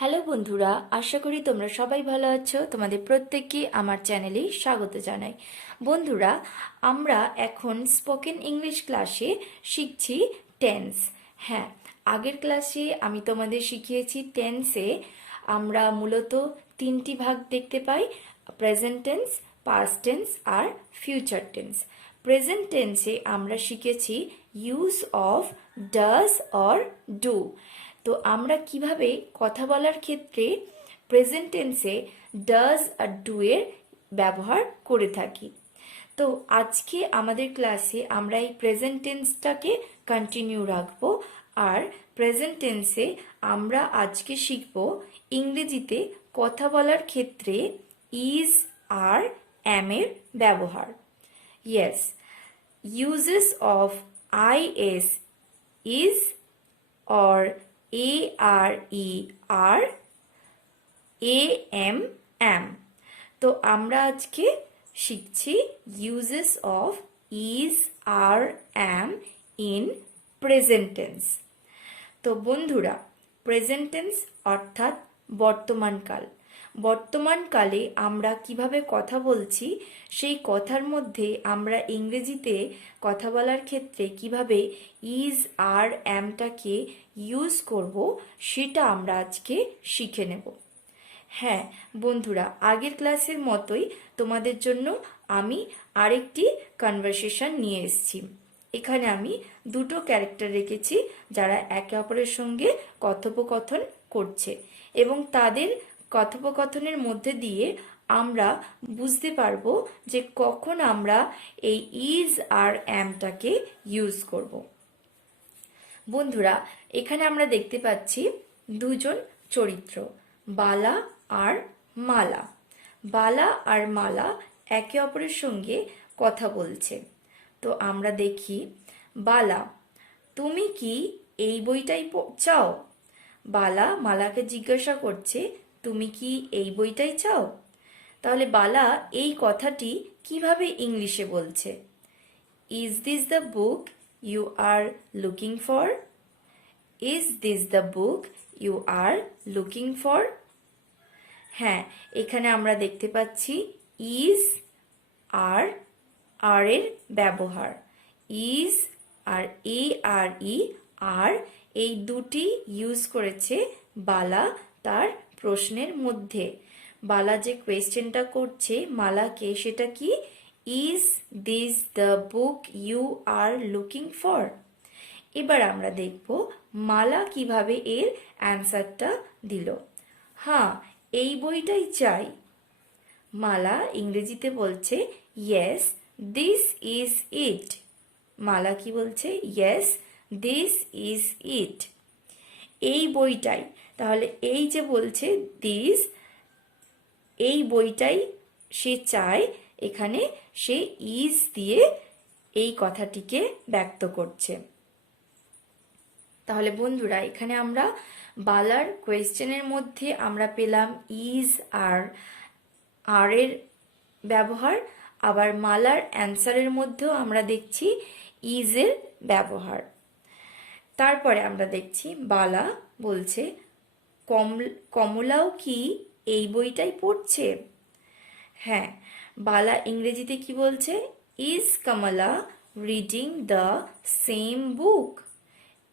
Hello বন্ধুরা, আশা করি তোমরা সবাই ভালো আছো। তোমাদের প্রত্যেককে আমার চ্যানেলে স্বাগত জানাই। বন্ধুরা, আমরা এখন স্পোকেন ইংলিশ ক্লাসে শিখছি টেন্স। হ্যাঁ, আগের ক্লাসে আমি তোমাদের শিখিয়েছি টেন্সে আমরা মূলত তিনটি ভাগ দেখতে পাই: প্রেজেন্ট টেন্স, পাস্ট টেন্স আর ফিউচার টেন্স। প্রেজেন্ট টেন্সে আমরা শিখেছি use of does or do. তো আমরা কিভাবে কথা বলার ক্ষেত্রে প্রেজেন্ট টেন্সে ডাজ আর ডু এর ব্যবহার করে থাকি। তো আজকে আমাদের ক্লাসে আমরা এই প্রেজেন্ট টেন্সটাকে কন্টিনিউ রাখবো। আর প্রেজেন্ট টেন্সে আমরা আজকে শিখব ইংরেজিতে কথা বলার ক্ষেত্রে ইজ আর অ্যাম এর ব্যবহার। Yes, uses of is, is or are, am. তো আমরা আজকে শিখছি uses of is, are, am in present tense। তো বন্ধুরা, প্রেজেন্ট টেন্স অর্থাৎ বর্তমানকাল। বর্তমানকালে আমরা কিভাবে কথা বলছি সেই কথার মধ্যে আমরা ইংরেজিতে কথা বলার ক্ষেত্রে কিভাবে ইজ আর অ্যামটাকে ইউজ করব সেটা আমরা আজকে শিখে নেব। হ্যাঁ বন্ধুরা, আগের ক্লাসের মতোই তোমাদের জন্য আমি আরেকটি কনভারসেশন নিয়ে এসেছি। এখানে আমি দুটো ক্যারেক্টার রেখেছি যারা একে অপরের সঙ্গে কথোপকথন করছে, এবং তাদের কথোপকথনের মধ্যে দিয়ে আমরা বুঝতে পারবো যে কখন আমরা এই ইজ আর অ্যামটাকে ইউজ করব। বন্ধুরা, এখানে আমরা দেখতে পাচ্ছি দুজন চরিত্র, বালা আর মালা। বালা আর মালা একে অপরের সঙ্গে কথা বলছে। তো আমরা দেখি, বালা, তুমি কি এই বইটাই চাও? বালা মালাকে জিজ্ঞাসা করছে, তুমি কি এই বইটাই চাও? তাহলে বালা এই কথাটি কিভাবে ইংলিশে বলছে? Is this the book you are looking for? Is this the book you are looking for? হ্যাঁ, এখানে আমরা দেখতে পাচ্ছি ইজ আর এর ব্যবহার। ইজ আর আর এই দুটি ইউজ করেছে বালা তার প্রশ্নের মধ্যে। বালা যে কোয়েশ্চেনটা করছে মালাকে, সেটা কি? Is this the book you are looking for? এবার আমরা দেখব মালা কিভাবে এর অ্যান্সারটা দিল। হ্যাঁ, এই বইটাই চাই। মালা ইংরেজিতে বলছে ইয়েস দিস ইজ ইট। মালা কি বলছে? ইয়েস দিস ইজ ইট, এই বইটাই। তাহলে এই যে বলছে দিস, এই বইটাই সে চায়, এখানে সে ইজ দিয়ে এই কথাটিকে ব্যক্ত করছে। তাহলে বন্ধুরা, এখানে আমরা বালার কোয়েশ্চেনের মধ্যে আমরা পেলাম ইজ আর এর ব্যবহার, আবার মালার অ্যান্সারের মধ্যেও আমরা দেখছি ইজ এর ব্যবহার। তারপরে আমরা দেখছি বালা বলছে কমলাও কি এই বইটাই পড়ছে? হ্যাঁ, বালা ইংরেজিতে কি বলছে? Is Kamala reading the same book?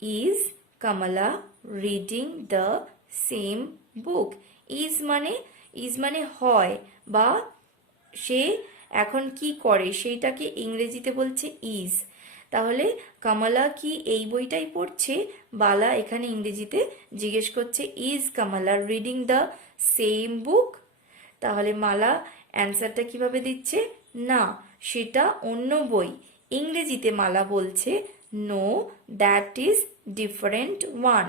Is Kamala reading the same book? Is মানে হয় বা সে এখন কি করে সেইটাকে ইংরেজিতে বলছে ইজ। তাহলে কমলা কি এই বইটাই পড়ছে? বালা এখানে ইংরেজিতে জিজ্ঞেস করছে is Kamala reading the same book? তাহলে মালা অ্যান্সারটা কিভাবে দিচ্ছে? না, সেটা অন্য বই। ইংরেজিতে মালা বলছে no, that is different one.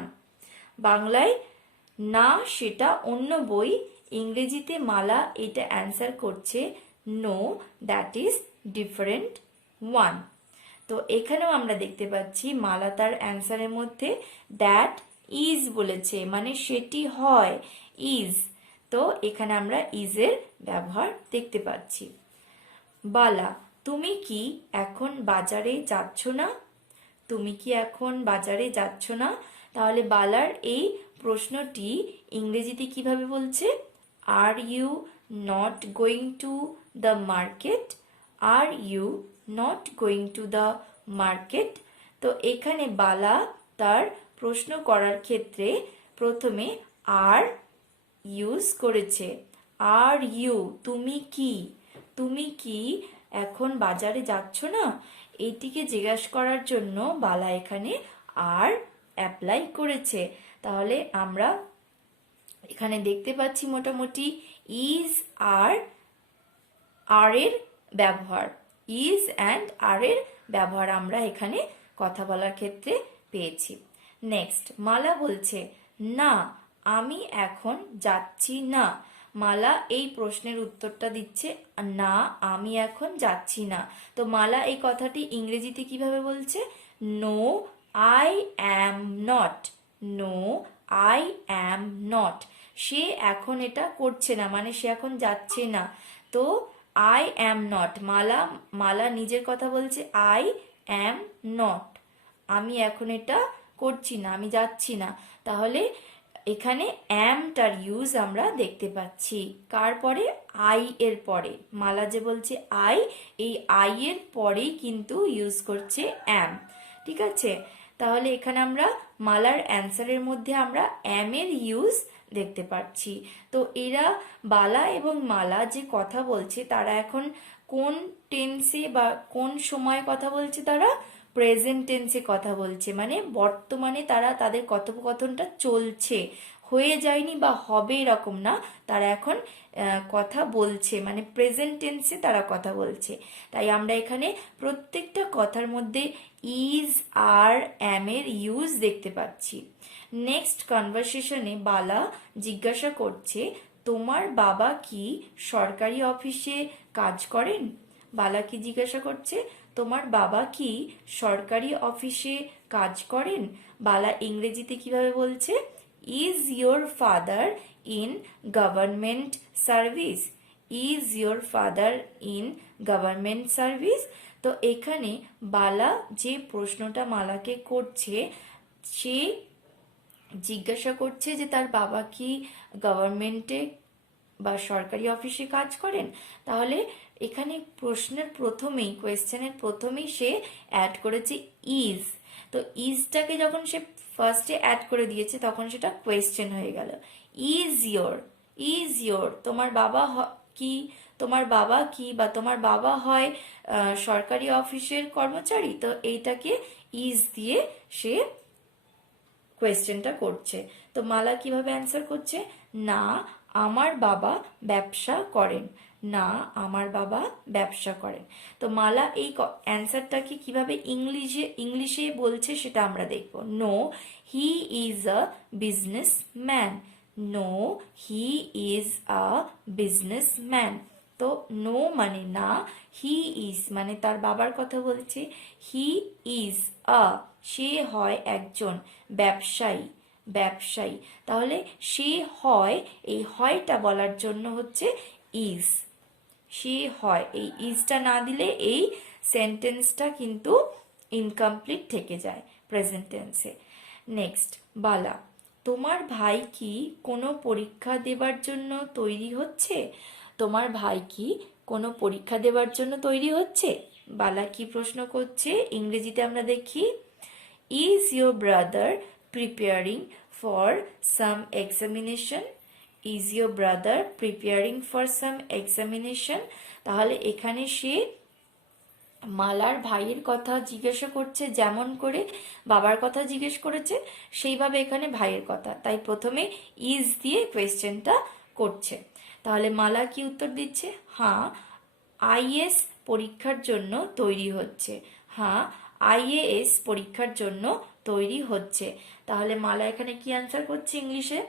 বাংলায় না, সেটা অন্য বই। ইংরেজিতে মালা এটা অ্যান্সার করছে no, that is different one. তো এখানেও আমরা দেখতে পাচ্ছি মালা তার অ্যান্সারের মধ্যে দ্যাট ইজ বলেছে, মানে সেটি হয়, ইজ। তো এখানে আমরা ইজের ব্যবহার দেখতে পাচ্ছি। বালা, তুমি কি এখন বাজারে যাচ্ছ না? তুমি কি এখন বাজারে যাচ্ছ না? তাহলে বালার এই প্রশ্নটি ইংরেজিতে কিভাবে বলছে? Are you not going to the market? Are you not going to the market? তো এখানে বালা তার প্রশ্ন করার ক্ষেত্রে প্রথমে আর ইউজ করেছে। আর ইউ, তুমি কি, তুমি কি এখন বাজারে যাচ্ছ না? এটিকে জিজ্ঞাসা করার জন্য বালা এখানে আর অ্যাপ্লাই করেছে। তাহলে আমরা এখানে দেখতে পাচ্ছি মোটামুটি ইজ আর এর ব্যবহার, ইজ অ্যান্ড আর এর ব্যবহার আমরা এখানে কথা বলার ক্ষেত্রে পেয়েছি। নেক্সট, মালা বলছে না, আমি এখন যাচ্ছি না। মালা এই প্রশ্নের উত্তরটা দিচ্ছে না, আমি এখন যাচ্ছি না। তো মালা এই কথাটি ইংরেজিতে কিভাবে বলছে? No I am not. No I am not. সে এখন এটা করছে না, মানে সে এখন যাচ্ছে না। তো আই অ্যাম নট, মালা নিজের কথা বলছে আই অ্যাম নট, আমি এখন এটা করছি না, আমি যাচ্ছি না। তাহলে এখানে অ্যামটার ইউজ আমরা দেখতে পাচ্ছি কার পরে? আই এর পরে। মালা যে বলছে আই, এই আই এর পরেই কিন্তু ইউজ করছে অ্যাম। ঠিক আছে, তাহলে এখানে আমরা মালার অ্যান্সারের মধ্যে আমরা অ্যাম এর ইউজ দেখতে পাচ্ছি। তো এরা বালা এবং মালা যে কথা বলছে তারা এখন কোন টেন্সে বা কোন সময়ে কথা বলছে? তারা প্রেজেন্ট টেন্সে কথা বলছে, মানে বর্তমানে তারা তাদের কথোপকথনটা চলছে, হয়ে যায়নি বা হবে এরকম না, তারা এখন কথা বলছে, মানে প্রেজেন্ট টেন্সে তারা কথা বলছে। তাই আমরা এখানে প্রত্যেকটা কথার মধ্যে ইজ আর অ্যাম এর ইউজ দেখতে পাচ্ছি। নেক্সট কনভারসেশনে বালা জিজ্ঞাসা করছে তোমার বাবা কি সরকারি অফিসে কাজ করেন? বালা কি জিজ্ঞাসা করছে? তোমার বাবা কি সরকারি অফিসে কাজ করেন? বালা ইংরেজিতে কিভাবে বলছে? Is your father in government service? Is your father in government service? তো এখানে বালা যে প্রশ্নটা মালাকে করছে, সে জিজ্ঞাসা করছে যে তার বাবা কি গভর্নমেন্টে বা সরকারি অফিসে কাজ করেন। তাহলে এখানে প্রশ্নের প্রথমেই, কোয়েশ্চেনের প্রথমেই সে অ্যাড করেছে ইজ। তো ইজটাকে যখন সে ফার্স্টে অ্যাড করে দিয়েছে তখন সেটা কোয়েশ্চেন হয়ে গেল। ইজ ইয়োর, ইজ ইয়োর, তোমার বাবা কি, তোমার বাবা কি বা তোমার বাবা হয় সরকারি অফিসের কর্মচারী? তো এইটাকে ইজ দিয়ে সে কোয়েশ্চেনটা করছে। তো মালা কিভাবে অ্যান্সার করছে? না, আমার বাবা ব্যবসা করেন। না, আমার বাবা ব্যবসা করেন। তো মালা এই অ্যান্সারটাকে কিভাবে ইংলিশে বলছে সেটা আমরা দেখব। No he is a business man. No he is a business man. তো নো মানে না, হি ইজ মানে তার বাবার কথা বলছে, হি ইজ আ সে হয় একজন ব্যবসায়ী, ব্যবসায়ী। তাহলে সে হয়, এই হয়টা বলার জন্য হচ্ছে ইজ, সে হয়। এই ইজটা না দিলে এই সেন্টেন্সটা কিন্তু ইনকমপ্লিট থেকে যায় প্রেজেন্ট টেন্সে। নেক্সট, বালা তোমার ভাই কি কোনো পরীক্ষা দেবার জন্য তৈরি হচ্ছে? তোমার ভাই কি কোনো পরীক্ষা দেবার জন্য তৈরি হচ্ছে? বালা কি প্রশ্ন করছে ইংরেজিতে আমরা দেখি। Is your brother preparing for some examination? Is your brother preparing for some examination? তাহলে এখানে সে মালার ভাইয়ের কথা জিজ্ঞাসা করছে, যেমন করে বাবার কথা জিজ্ঞেস করেছে সেইভাবে এখানে ভাইয়ের কথা, তাই প্রথমে ইজ দিয়ে কোয়েশ্চেনটা করছে। তাহলে মালা কি উত্তর দিচ্ছে? হ্যাঁ, আইএস পরীক্ষার জন্য তৈরি হচ্ছে। হ্যাঁ, আইএএস পরীক্ষার জন্য তৈরি হচ্ছে। তাহলে মালা এখানে কি অ্যান্সার করছে ইংলিশে?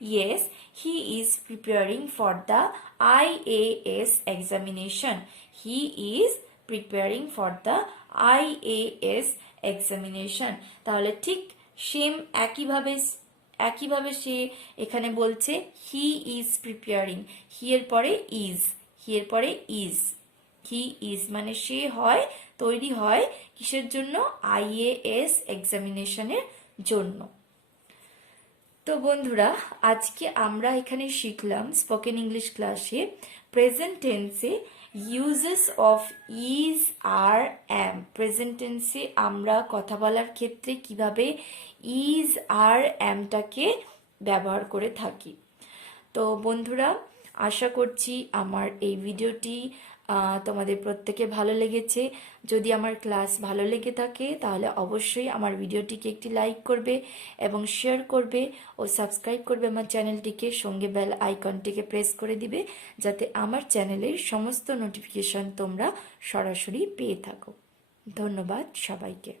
Yes, he is preparing for the IAS examination. He is preparing for the IAS examination. তাহলে ঠিক সেম একইভাবে সে এখানে বলছে he is preparing, he এর পরে is, he এর পরে is, he is মানে সে হয়, তৈরি হয় কিসের জন্য? IAS এক্সামিনেশনের জন্য। তো বন্ধুরা, আজকে আমরা এখানে শিখলাম স্পোকেন ইংলিশ ক্লাসে প্রেজেন্ট টেন্সে ইউজেস অফ ইজ আর অ্যাম। প্রেজেন্ট টেন্সে আমরা কথা বলার ক্ষেত্রে কিভাবে ইজ আর অ্যামটাকে ব্যবহার করে থাকি। তো বন্ধুরা, আশা করছি আমার এই ভিডিওটি তোমাদের প্রত্যেকে ভালো লেগেছে। যদি আমার ক্লাস ভালো লেগে থাকে তাহলে অবশ্যই আমার ভিডিওটিকে একটি লাইক করবে এবং শেয়ার করবে ও সাবস্ক্রাইব করবে আমার চ্যানেলটিকে, সঙ্গে বেল আইকনটিকে প্রেস করে দিবে যাতে আমার চ্যানেলের সমস্ত নোটিফিকেশন তোমরা সরাসরি পেয়ে থাকো। ধন্যবাদ সবাইকে।